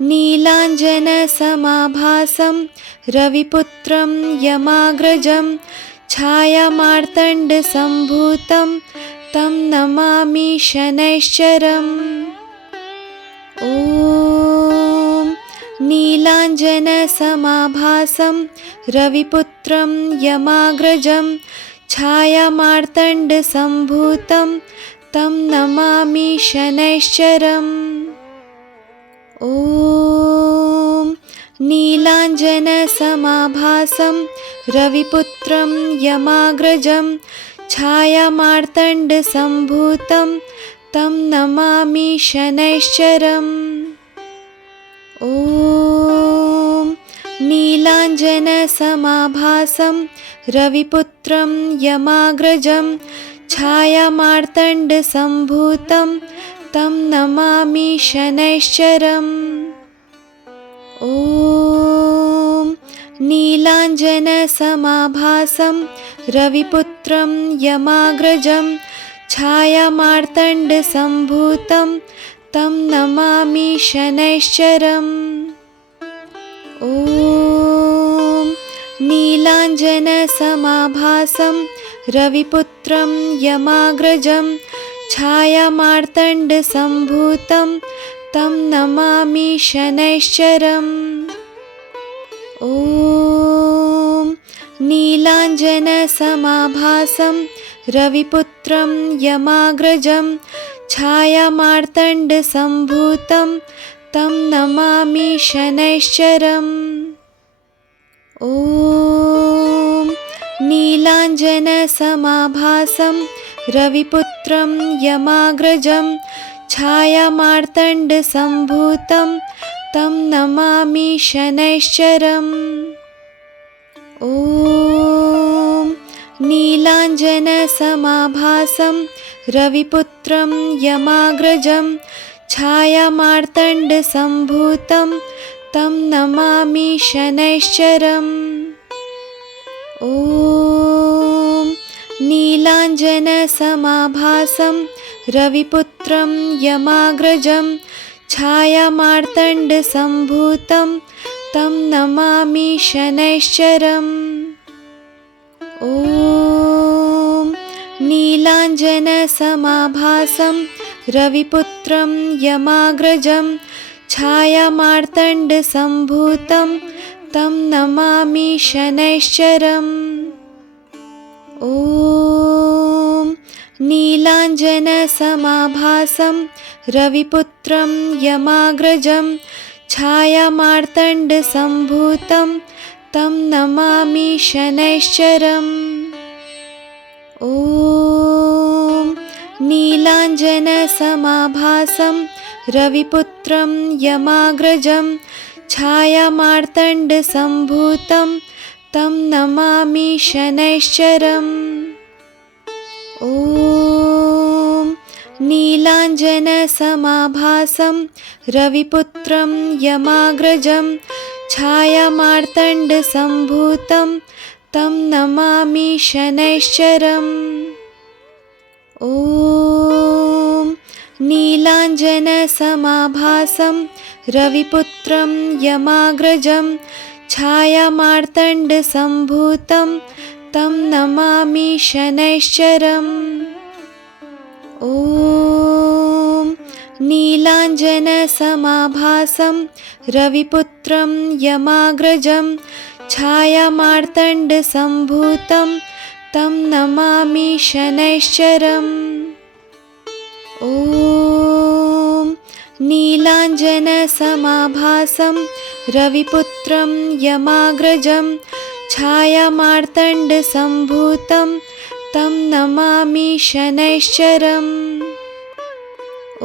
नीलाञ्जनसमाभासं रविपुत्रं यमाग्रजं छायामार्तण्डसम्भूतं तं नमामि शनैश्चरम्। ॐ नीलाञ्जनसमाभासं रविपुत्रं यमाग्रजं छायामार्तण्डसम्भूतं तं नमामि शनैश्चरम्। ॐ नीलाञ्जनसमाभासं रविपुत्रं यमाग्रजं छायामार्तण्डसम्भूतं तं नमामि शनैश्चरम्। ॐ नीलाञ्जनसमाभासं रविपुत्रं यमाग्रजं छायामार्तण्डसम्भूतं तं नमामि शनैश्चरम्। ॐ नीलाञ्जनसमाभासं रविपुत्रं यमाग्रजं छायामार्तण्डसम्भूतं तं नमामि शनैश्चरम्। ॐ नीलाञ्जनसमाभासं रविपुत्रं यमाग्रजं छायामार्तण्डसम्भूतं तं नमामि शनैश्चरम्। ॐ नीलाञ्जनसमाभासं रविपुत्रं यमाग्रजं छायामार्तण्डसम्भूतं तं नमामि शनैश्चरम्। ॐ नीलाञ्जनसमाभासं रविपुत्रं यमाग्रजं छायामार्तण्डसम्भूतं तं नमामि शनैश्चरम्। ॐ नीलाञ्जनसमाभासं रविपुत्रं यमाग्रजं छायामार्तण्डसम्भूतं तं नमामि शनैश्चरम्। ॐ नीलाञ्जनसमाभासं रविपुत्रं यमाग्रजं छायामार्तण्डसम्भूतं तं नमामि शनैश्चरम्। ॐ नीलाञ्जनसमाभासं रविपुत्रं यमाग्रजं छायामार्तण्डसम्भूतं तं नमामि शनैश्चरम्। ॐ नीलाञ्जनसमाभासं रविपुत्रं यमाग्रजं छायामार्तण्डसम्भूतं तं नमामि शनैश्चरम्। ॐ नीलाञ्जनसमाभासं रविपुत्रं यमाग्रजं छायामार्तण्डसम्भूतं तं नमामि शनैश्चरम्। ॐ नीलाञ्जनसमाभासं रविपुत्रं यमाग्रजं छायामार्तण्डसम्भूतं तं नमामि शनैश्चरम्। ॐ नीलाञ्जनसमाभासं रविपुत्रं यमाग्रजं छायामार्तण्डसम्भूतं तं नमामि शनैश्चरम्। ॐ नीलाञ्जनसमाभासं रविपुत्रं यमाग्रजं छायामार्तण्डसम्भूतं तं नमामि शनैश्चरम्। ॐ नीलाञ्जनसमाभासं रविपुत्रं यमाग्रजं छायामार्तण्डसम्भूतं तं नमामि शनैश्चरम्। ॐ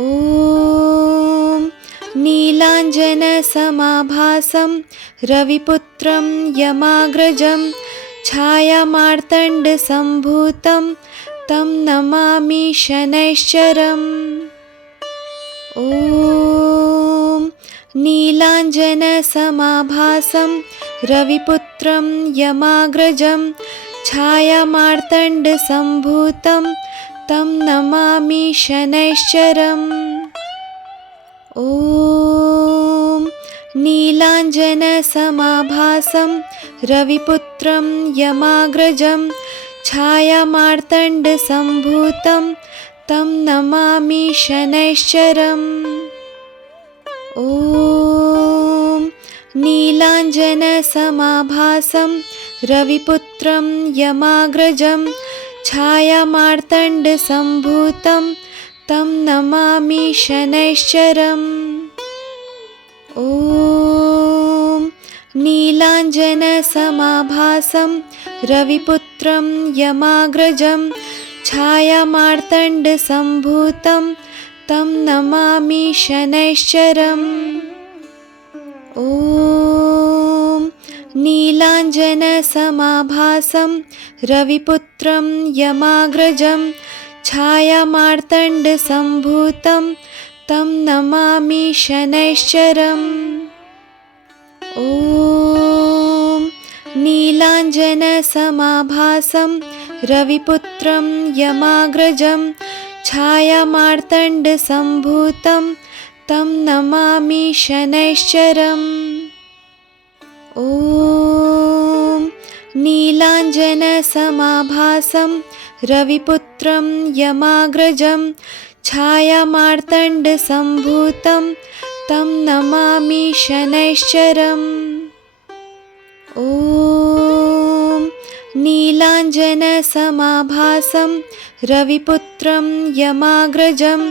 नीलाञ्जनसमाभासं रविपुत्रं यमाग्रजं छायामार्तण्डसम्भूतं तं नमामि शनैश्चरम्। ॐ नीलाञ्जनसमाभासं रविपुत्रं यमाग्रजं छायामार्तण्डसम्भूतं तं नमामि शनैश्चरम्। ॐ नीलाञ्जनसमाभासं रविपुत्रं यमाग्रजं छायामार्तण्डसम्भूतं तं नमामि शनैश्चरम्। ॐ नीलाञ्जनसमाभासं रविपुत्रं यमाग्रजं छायामार्तण्डसम्भूतं तं नमामि शनैश्चरम्। ॐ नीलाञ्जनसमाभासं रविपुत्रं यमाग्रजं छायामार्तण्डसम्भूतं तं नमामि शनैश्चरम्। ॐ नीलाञ्जनसमाभासं रविपुत्रं यमाग्रजं छायामार्तण्डसम्भूतं तं नमामि शनैश्चरम्। ॐ नीलाञ्जनसमाभासं रविपुत्रं यमाग्रजं छायामार्तण्डसम्भूतं तं नमामि शनैश्चरम्। ॐ नीलाञ्जनसमाभासं रविपुत्रं यमाग्रजं छायामार्तण्डसम्भूतं तं नमामि शनैश्चरम्। ॐ नीलाञ्जनसमाभासं रविपुत्रं यमाग्रजं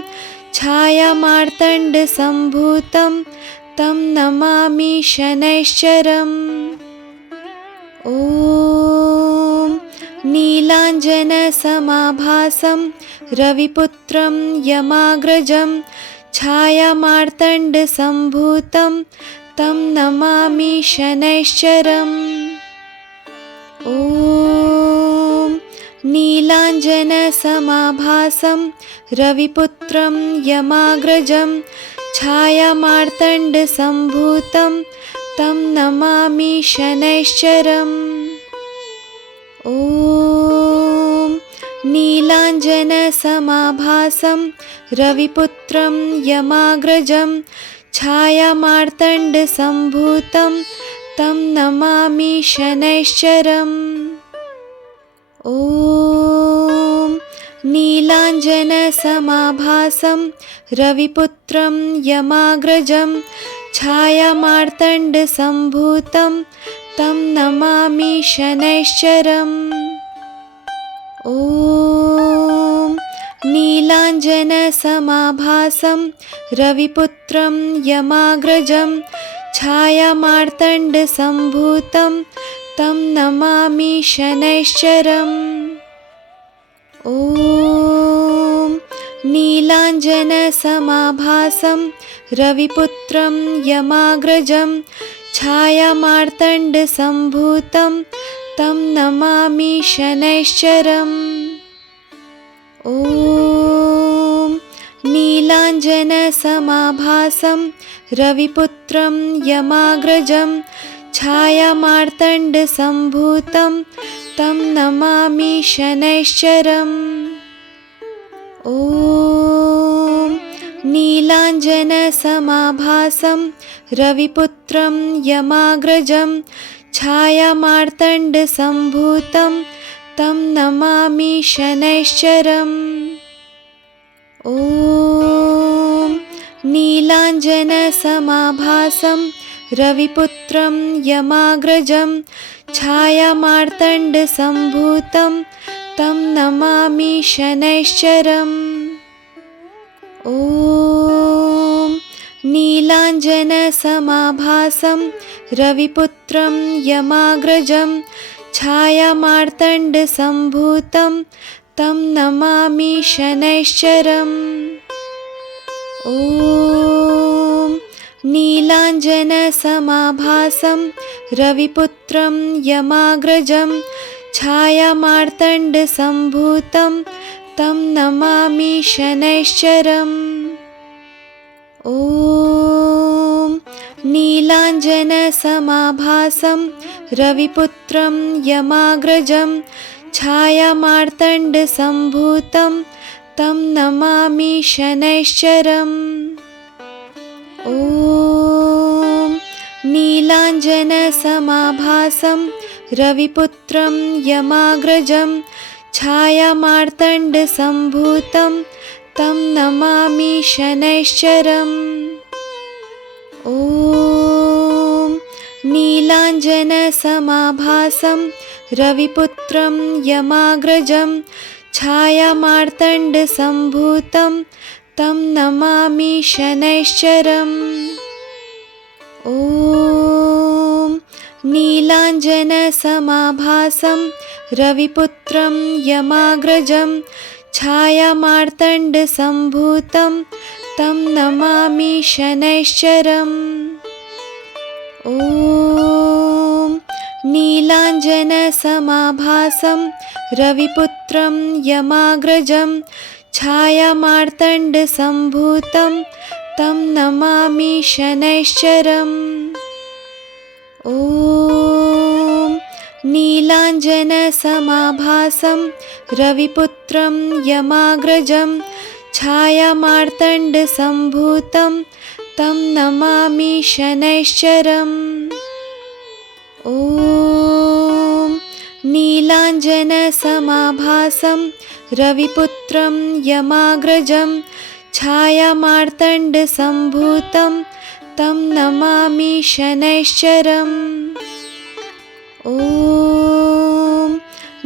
छायामार्तण्डसम्भूतं तं नमामि शनैश्चरम्। ॐ नीलाञ्जनसमाभासं रविपुत्रं यमाग्रजं छायामार्तण्डसम्भूतं तं नमामि शनैश्चरम्। ॐ नीलाञ्जनसमाभासं रविपुत्रं यमाग्रजं छायामार्तण्डसम्भूतं तं नमामि शनैश्चरम्। ॐ नीलाञ्जनसमाभासं रविपुत्रं यमाग्रजं छायामार्तण्डसम्भूतं तं नमामि शनैश्चरम्। ॐ नीलाञ्जनसमाभासं रविपुत्रं यमाग्रजं छायामार्तण्डसम्भूतं तं नमामि शनैश्चरम्। ॐ नीलाञ्जनसमाभासं रविपुत्रं यमाग्रजं छायामार्तण्डसम्भूतं तं नमामि शनैश्चरम्। ॐ नीलाञ्जनसमाभासं रविपुत्रं यमाग्रजं छायामार्तण्डसम्भूतं तं नमामि शनैश्चरम्। ॐ नीलाञ्जनसमाभासं रविपुत्रं यमाग्रजं छायामार्तण्डसम्भूतं तं नमामि शनैश्चरम्। ॐ नीलाञ्जनसमाभासं रविपुत्रं यमाग्रजं छायामार्तण्डसम्भूतं तं नमामि शनैश्चरम्। ॐ नीलाञ्जनसमाभासं रविपुत्रं यमाग्रजं छायामार्तण्डसम्भूतं तं नमामि शनैश्चरम्। ॐ नीलाञ्जनसमाभासं रविपुत्रं यमाग्रजं छायामार्तण्डसम्भूतं तं नमामि शनैश्चरम्। ॐ नीलाञ्जनसमाभासं रविपुत्रं यमाग्रजं छायामार्तण्डसम्भूतं तं नमामि शनैश्चरम्। ॐ नीलाञ्जनसमाभासं रविपुत्रं यमाग्रजं छायामार्तण्डसम्भूतं तं नमामि शनैश्चरम्। ॐ नीलाञ्जनसमाभासं रविपुत्रं यमाग्रजं छायामार्तण्डसम्भूतं तं नमामि शनैश्चरम्। ॐ नीलाञ्जनसमाभासं रविपुत्रं यमाग्रजं छायामार्तण्डसम्भूतं तं नमामि शनैश्चरम्। ॐ नीलाञ्जनसमाभासं रविपुत्रं यमाग्रजं छायामार्तण्डसम्भूतं तं नमामि शनैश्चरम्। ॐ नीलाञ्जनसमाभासं रविपुत्रं यमाग्रजं छायामार्तण्डसम्भूतं तं नमामि शनैश्चरम्। ॐ नीलाञ्जनसमाभासं रविपुत्रं यमाग्रजं छायामार्तण्डसम्भूतं तं नमामि शनैश्चरम्। ॐ नीलाञ्जनसमाभासं रविपुत्रं यमाग्रजं छायामार्तण्डसम्भूतं तं नमामि शनैश्चरम्। ॐ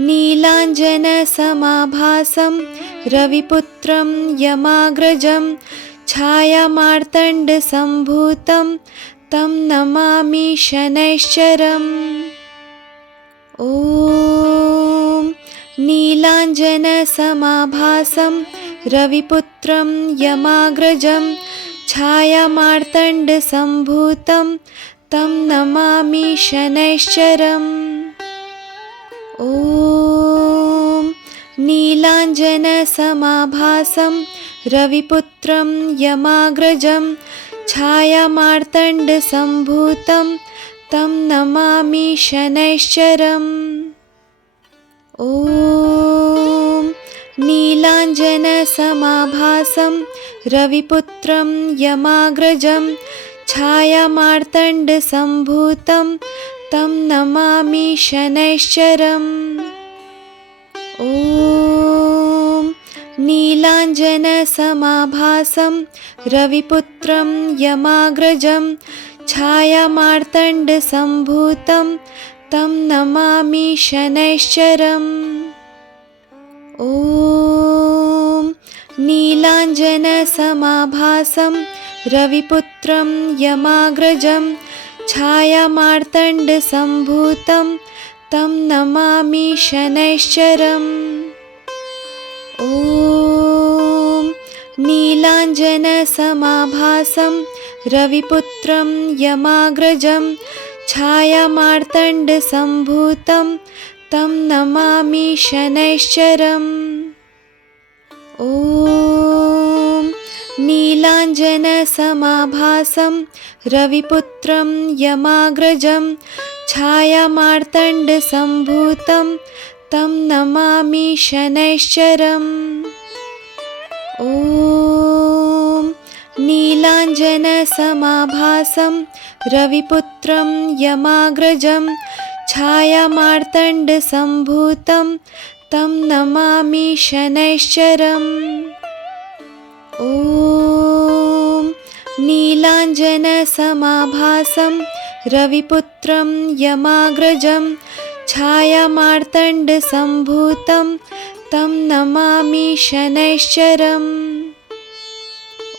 नीलाञ्जनसमाभासं रविपुत्रं यमाग्रजं छायामार्तण्डसम्भूतं तं नमामि शनैश्चरम्। ॐ नीलाञ्जनसमाभासं रविपुत्रं यमाग्रजं छायामार्तण्डसम्भूतं तं नमामि शनैश्चरम्। ॐ नीलाञ्जनसमाभासं रविपुत्रं यमाग्रजं छायामार्तण्डसम्भूतं तं नमामि शनैश्चरम्। ॐ नीलाञ्जनसमाभासं रविपुत्रं यमाग्रजं छायामार्तण्डसम्भूतं तं नमामि शनैश्चरम्। ॐ नीलाञ्जनसमाभासं रविपुत्रं यमाग्रजं छायामार्तण्डसम्भूतं तं नमामि शनैश्चरम्। ॐ नीलाञ्जनसमाभासं रविपुत्रं यमाग्रजं छायामार्तण्डसम्भूतं तं नमामि शनैश्चरम्। ॐ नीलाञ्जनसमाभासं रविपुत्रं यमाग्रजं छायामार्तण्डसम्भूतं तं नमामि शनैश्चरम्। ॐ नीलाञ्जनसमाभासं रविपुत्रं यमाग्रजं छायामार्तण्डसम्भूतं तं नमामि शनैश्चरम्। ॐ नीलाञ्जनसमाभासं रविपुत्रं यमाग्रजं छायामार्तण्डसम्भूतं तं नमामि शनैश्चरम्। ॐ नीलाञ्जनसमाभासं रविपुत्रं यमाग्रजं छायामार्तण्डसम्भूतं तं नमामि शनैश्चरम्।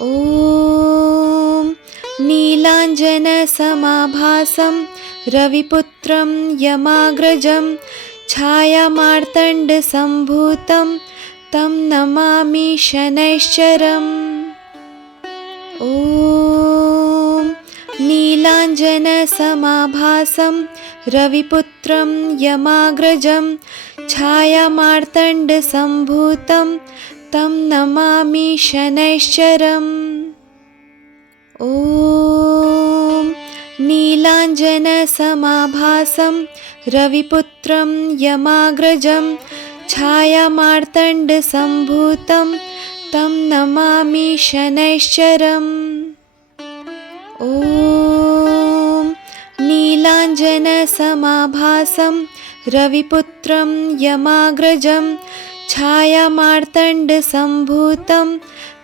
ॐ नीलाञ्जनसमाभासं रविपुत्रं यमाग्रजं छायामार्तण्डसम्भूतं तं नमामि शनैश्चरम्। ॐ नीलाञ्जनसमाभासं रविपुत्रं यमाग्रजं छायामार्तण्डसम्भूतं तं नमामि शनैश्चरम्। ॐ नीलाञ्जनसमाभासं रविपुत्रं यमाग्रजं छायामार्तण्डसम्भूतं तं नमामि शनैश्चरम्। ॐ नीलाञ्जनसमाभासं रविपुत्रं यमाग्रजं छायामार्तण्डसम्भूतं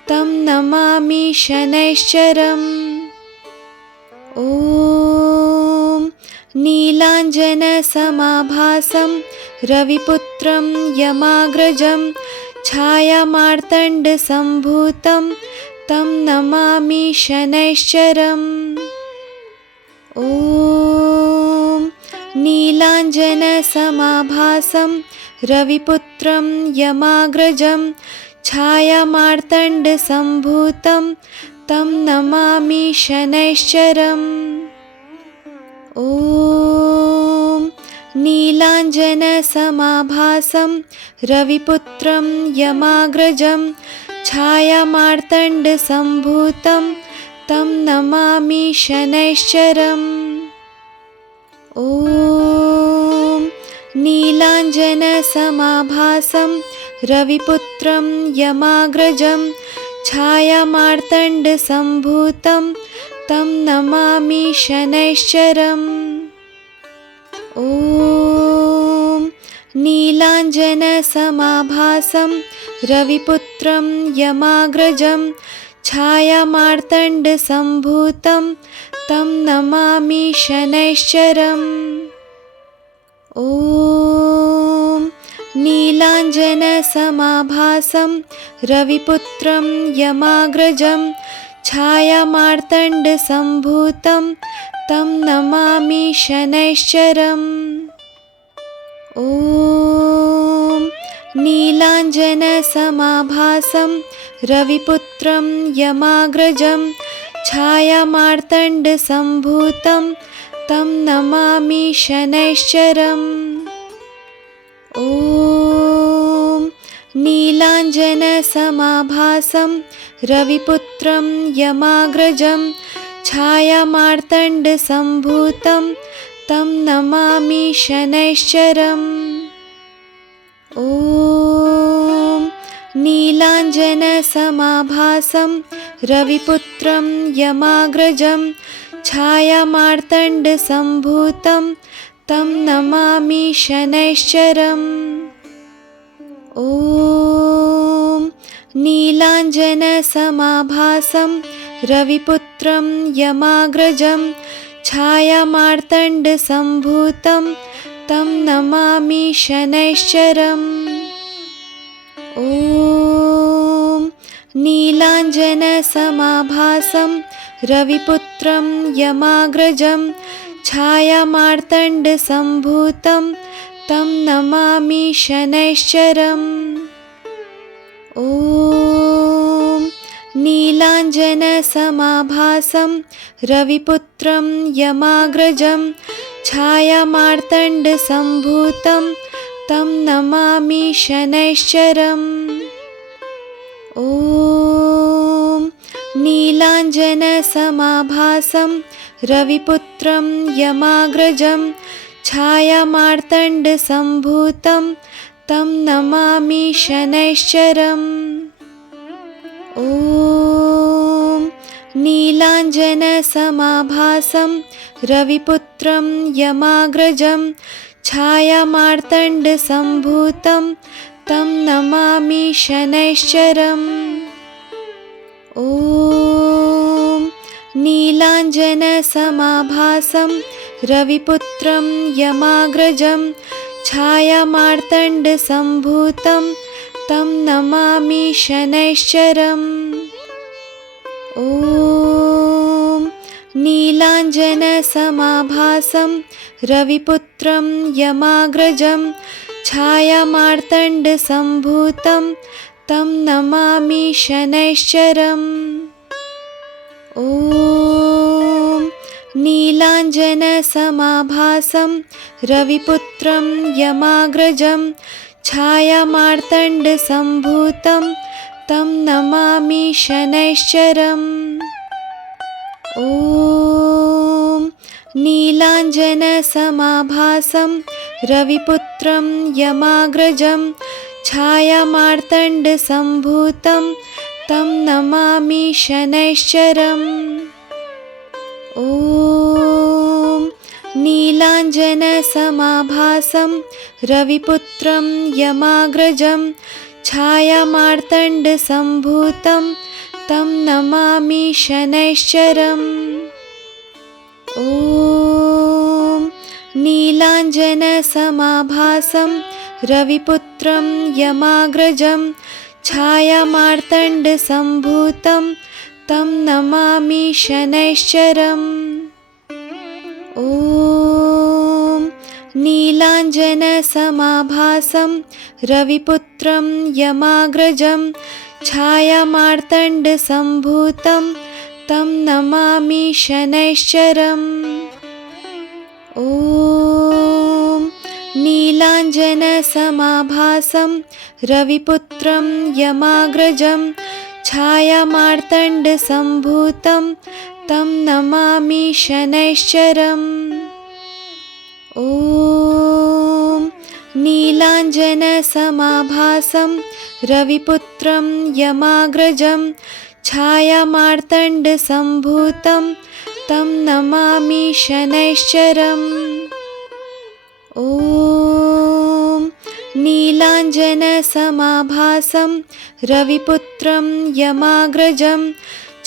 तं नमामि शनैश्चरम्। ॐ नीलाञ्जनसमाभासं रविपुत्रं यमाग्रजं छायामार्तण्डसम्भूतं तं नमामि शनैश्चरम्। ॐ नीलाञ्जनसमाभासं रविपुत्रं यमाग्रजं छायामार्तण्डसम्भूतं तं नमामि शनैश्चरम्। ॐ नीलाञ्जनसमाभासं रविपुत्रं यमाग्रजं छायामार्तण्डसम्भूतं तं नमामि शनैश्चरम्। ॐ नीलाञ्जनसमाभासं रविपुत्रं यमाग्रजं छायामार्तण्डसम्भूतं तं नमामि शनैश्चरम्। ॐ नीलाञ्जनसमाभासं रविपुत्रं यमाग्रजं छायामार्तण्डसम्भूतं तं नमामि शनैश्चरम्। ॐ नीलाञ्जनसमाभासं रविपुत्रं यमाग्रजं छायामार्तण्डसम्भूतं तं नमामि शनैश्चरम्। ॐ नीलाञ्जनसमाभासं रविपुत्रं यमाग्रजं छायामार्तण्डसम्भूतं तं नमामि शनैश्चरम्। ॐ नीलाञ्जनसमाभासं रविपुत्रं यमाग्रजं छायामार्तण्डसम्भूतं तं नमामि शनैश्चरम्। ॐ नीलाञ्जनसमाभासं रविपुत्रं यमाग्रजं छायामार्तण्डसम्भूतं तं नमामि शनैश्चरम्। ॐ नीलाञ्जनसमाभासं रविपुत्रं यमाग्रजं छायामार्तण्डसम्भूतं तं नमामि शनैश्चरम्। ॐ नीलाञ्जनसमाभासं रविपुत्रं यमाग्रजं छायामार्तण्डसम्भूतं तं नमामि शनैश्चरम्। ॐ नीलाञ्जनसमाभासं रविपुत्रं यमाग्रजं छायामार्तण्डसम्भूतं तं नमामि शनैश्चरम्। ॐ नीलाञ्जनसमाभासं रविपुत्रं यमाग्रजं छायामार्तण्डसम्भूतं तं नमामि शनैश्चरम्। ॐ नीलाञ्जनसमाभासं रविपुत्रं यमाग्रजं छायामार्तण्डसम्भूतं तं नमामि शनैश्चरम्। ॐ नीलाञ्जनसमाभासं रविपुत्रं यमाग्रजं छायामार्तण्डसम्भूतं तं नमामि शनैश्चरम्। ॐ नीलाञ्जनसमाभासं रविपुत्रं यमाग्रजं छायामार्तण्डसम्भूतं तं नमामि शनैश्चरम्। ॐ नीलाञ्जनसमाभासं रविपुत्रं यमाग्रजं छायामार्तण्डसम्भूतं तं नमामि शनैश्चरम्। ॐ नीलाञ्जनसमाभासं रविपुत्रं यमाग्रजं छायामार्तण्डसम्भूतं तं नमामि शनैश्चरम्। ॐ नीलाञ्जनसमाभासं रविपुत्रं यमाग्रजं छायामार्तण्डसम्भूतं तं नमामि शनैश्चरम्। ॐ नीलाञ्जनसमाभासं रविपुत्रं यमाग्रजं छायामार्तण्डसम्भूतं तं नमामि शनैश्चरम्। ॐ नीलाञ्जनसमाभासं रविपुत्रं यमाग्रजं छायामार्तण्डसम्भूतं तं नमामि शनैश्चरम्। ॐ नीलाञ्जनसमाभासं रविपुत्रं यमाग्रजं छायामार्तण्डसम्भूतं तं नमामि शनैश्चरम्। ॐ नीलाञ्जनसमाभासं रविपुत्रं यमाग्रजं छायामार्तण्डसम्भूतं तं नमामि शनैश्चरम्। ॐ नीलाञ्जनसमाभासं रविपुत्रं यमाग्रजं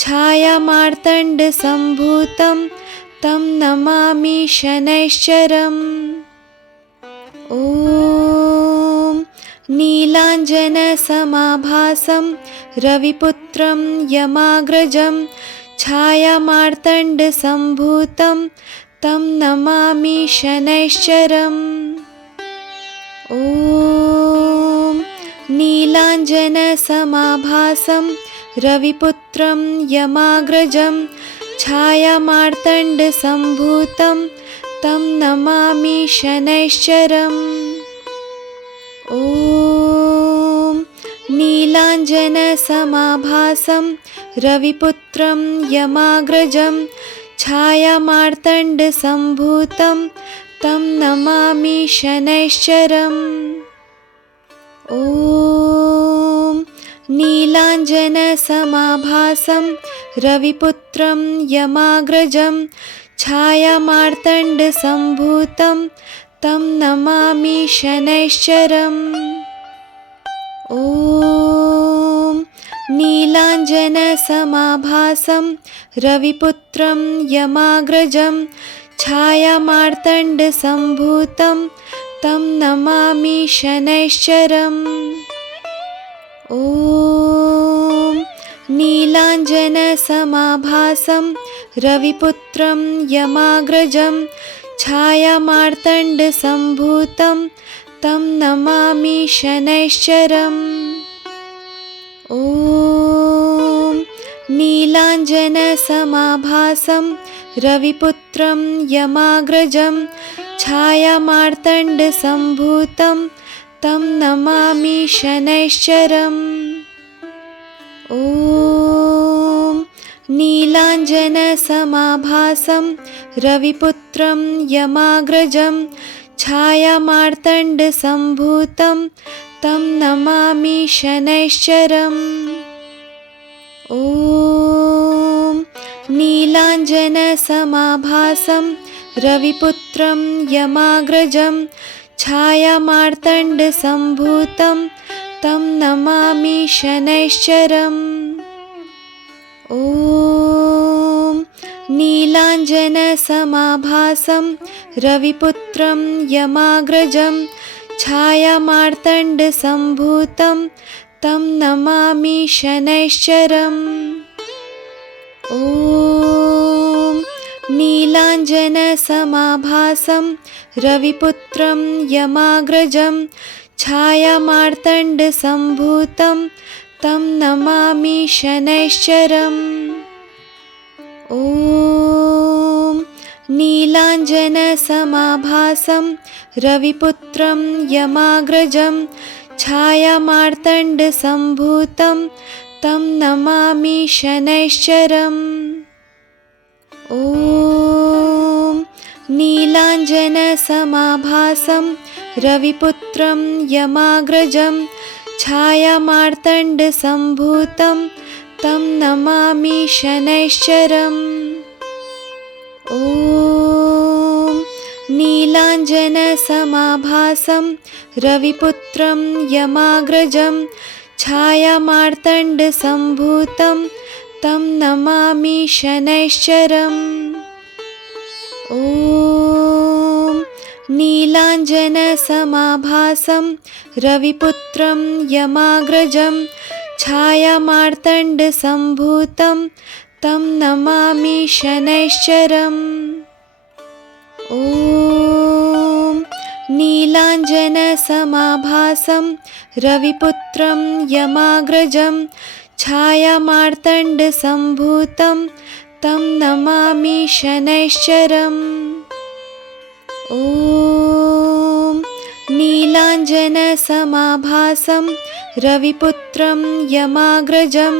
छायामार्तण्डसम्भूतं तं नमामि शनैश्चरम्। ॐ नीलाञ्जनसमाभासं रविपुत्रं यमाग्रजं छायामार्तण्डसम्भूतं तं नमामि शनैश्चरम्। ॐ नीलाञ्जनसमाभासं रविपुत्रं यमाग्रजं छायामार्तण्डसम्भूतं तं नमामि शनैश्चरम्। ॐ नीलाञ्जनसमाभासं रविपुत्रं यमाग्रजं छायामार्तण्डसम्भूतं तं नमामि शनैश्चरम्। ॐ नीलाञ्जनसमाभासं रविपुत्रं यमाग्रजं छायामार्तण्डसम्भूतं तं नमामि शनैश्चरम्। ॐ नीलाञ्जनसमाभासं रविपुत्रं यमाग्रजं छायामार्तण्डसम्भूतं तं नमामि शनैश्चरम्। ॐ नीलाञ्जनसमाभासं रविपुत्रं यमाग्रजं छायामार्तण्डसम्भूतं तं नमामि शनैश्चरम्। ॐ नीलाञ्जनसमाभासं रविपुत्रं यमाग्रजं छायामार्तण्डसम्भूतं तं नमामि शनैश्चरम्। ॐ नीलाञ्जनसमाभासं रविपुत्रं यमाग्रजं छायामार्तण्डसम्भूतं तं नमामि शनैश्चरम्। ॐ नीलाञ्जनसमाभासं रविपुत्रं यमाग्रजं छायामार्तण्डसम्भूतं तं नमामि शनैश्चरम्। ॐ नीलाञ्जनसमाभासं रविपुत्रं यमाग्रजं छायामार्तण्डसम्भूतं तं नमामि शनैश्चरम्। ॐ नीलाञ्जनसमाभासं रविपुत्रं यमाग्रजं छायामार्तण्डसम्भूतं तं नमामि शनैश्चरम्। ॐ नीलाञ्जनसमाभासं रविपुत्रं यमाग्रजं छायामार्तण्डसम्भूतं तं नमामि शनैश्चरम्। ॐ नीलाञ्जनसमाभासं रविपुत्रं यमाग्रजं छायामार्तण्डसम्भूतं तं नमामि शनैश्चरम्। ॐ नीलाञ्जनसमाभासं रविपुत्रं यमाग्रजं छायामार्तण्डसम्भूतं तं नमामि शनैश्चरम्। ॐ नीलाञ्जनसमाभासं रविपुत्रं यमाग्रजं छायामार्तण्डसम्भूतं तं नमामि शनैश्चरम्। ॐ नीलाञ्जनसमाभासं रविपुत्रं यमाग्रजं छायामार्तण्डसम्भूतं तं नमामि शनैश्चरम्। ॐ नीलाञ्जनसमाभासं रविपुत्रं यमाग्रजं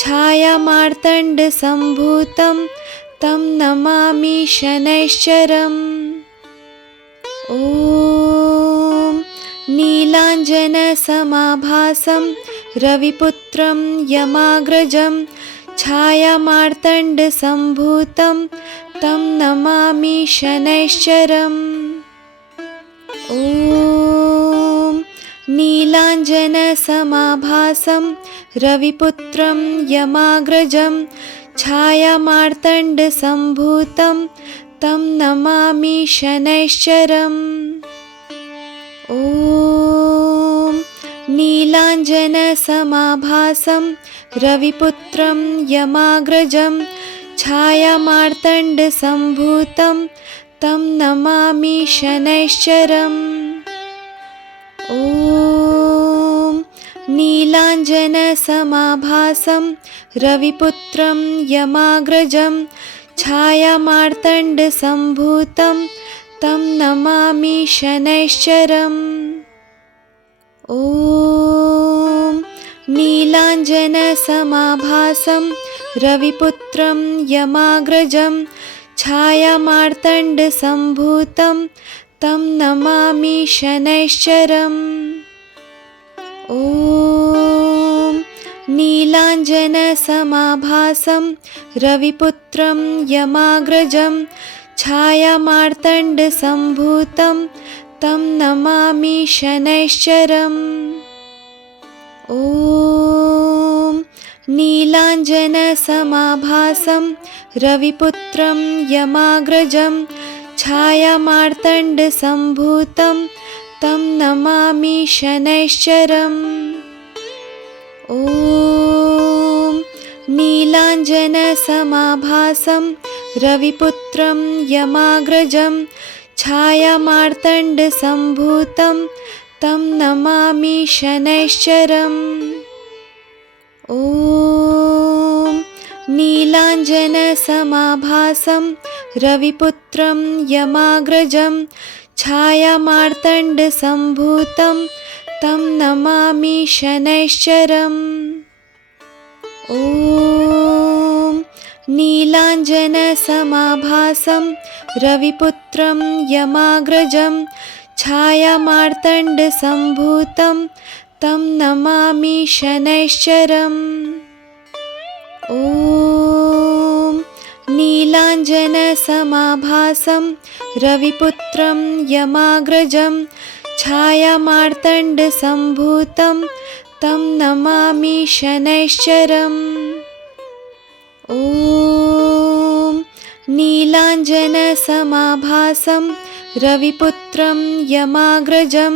छायामार्तण्डसम्भूतं तं नमामि शनैश्चरम्। ॐ नीलाञ्जनसमाभासं रविपुत्रं यमाग्रजं छायामार्तण्डसम्भूतं तं नमामि शनैश्चरम्। ॐ नीलाञ्जनसमाभासं रविपुत्रं यमाग्रजं छायामार्तण्डसम्भूतं तं नमामि शनैश्चरम्। ॐ नीलाञ्जनसमाभासं रविपुत्रं यमाग्रजं छायामार्तण्डसम्भूतं तं नमामि शनैश्चरम्। ॐ नीलाञ्जनसमाभासं रविपुत्रं यमाग्रजं छायामार्तण्डसम्भूतं तं नमामि शनैश्चरम्। ॐ नीलाञ्जनसमाभासं रविपुत्रं यमाग्रजं छायामार्तण्डसम्भूतं तं नमामि शनैश्चरम्। ॐ नीलाञ्जनसमाभासं रविपुत्रं यमाग्रजं छायामार्तण्डसम्भूतं तं नमामि शनैश्चरम्। ॐ नीलाञ्जनसमाभासं रविपुत्रं यमाग्रजं छायामार्तण्डसम्भूतं तं नमामि शनैश्चरम्। ॐ नीलाञ्जनसमाभासं रविपुत्रं यमाग्रजं छायामार्तण्डसम्भूतं तं नमामि शनैश्चरम्। ॐ नीलाञ्जनसमाभासं रविपुत्रं यमाग्रजं छायामार्तण्डसम्भूतं तं नमामि शनैश्चरम्। ॐ नीलाञ्जनसमाभासं रविपुत्रं यमाग्रजं छायामार्तण्डसम्भूतं तं नमामि शनैश्चरम्। ॐ नीलाञ्जनसमाभासं रविपुत्रं यमाग्रजं छायामार्तण्डसम्भूतं तं नमामि शनैश्चरम्। ॐ नीलाञ्जनसमाभासं रविपुत्रं यमाग्रजं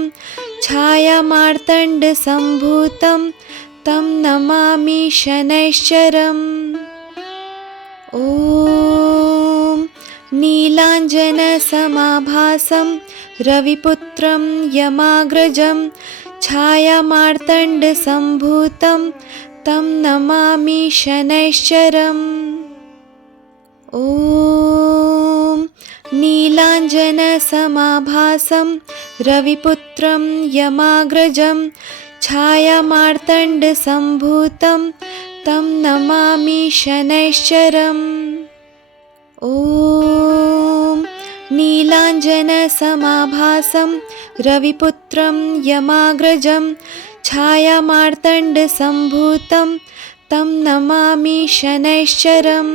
छायामार्तण्डसम्भूतं तं नमामि शनैश्चरम्। ॐ नीलाञ्जनसमाभासं रविपुत्रं यमाग्रजं छायामार्तण्डसम्भूतं तं नमामि शनैश्चरम्। ॐ नीलाञ्जनसमाभासं रविपुत्रं यमाग्रजं छायामार्तण्डसम्भूतं तं नमामि शनैश्चरम्। ॐ नीलाञ्जनसमाभासं रविपुत्रं यमाग्रजं छायामार्तण्डसम्भूतं तं नमामि शनैश्चरम्।